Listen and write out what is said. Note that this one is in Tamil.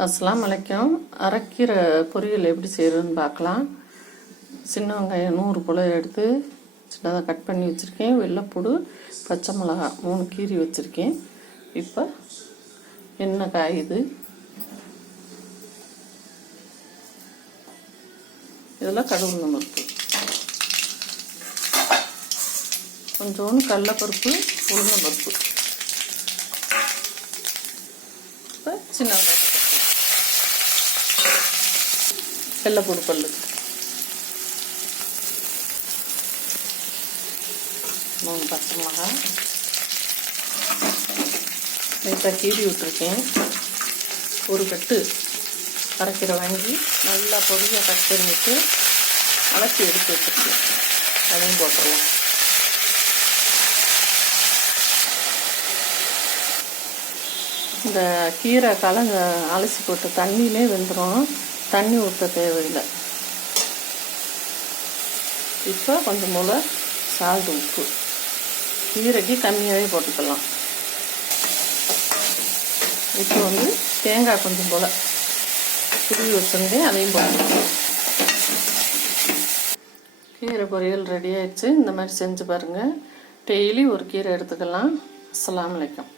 அஸ்ஸலாமு அலைக்கும். அரைக்கீரை பொரியல் எப்படி செய்கிறதுன்னு பார்க்கலாம். சின்ன வெங்காயம் 100 போல் எடுத்து சின்னதாக கட் பண்ணி வச்சுருக்கேன். வெள்ளைப்பூடு, பச்சை மிளகா 3 கீரி வச்சுருக்கேன். இப்போ எண்ணெய் காயுது. இதில் கடுகு பருப்பு, கொஞ்சோண்டு கடலைப்பருப்பு, உளுந்தம் பருப்பு, இப்போ சின்ன வெங்காயம், வெள்ளைப்பூடு பல்லு, 3 பச்சை மிளகாய், லைட்டாக கீறி விட்டுருக்கேன். ஒரு கட்டு அரைக்கீரை வாங்கி நல்லா பொடியாக கட் பண்ணிவிட்டு அலசி எடுத்து வச்சுருக்கேன். அதையும் போட்டுடலாம். இந்த கீரை அலசி போட்டு தண்ணியிலே வெந்துடும், தண்ணி ஊற்ற தேவையில்லை. இப்போ கொஞ்சம் போல் சால்ட், உப்பு, கீரைக்கு கம்மியாகவே போட்டுக்கலாம். இப்போ தேங்காய் கொஞ்சம் போல் துருவி வச்சுருந்தேன், அதையும் போட்டுக்கலாம். கீரை பொரியல் ரெடி ஆயிடுச்சு. இந்த மாதிரி செஞ்சு பாருங்கள். டெய்லி ஒரு கீரை எடுத்துக்கலாம். அஸ்ஸலாமு அலைக்கும்.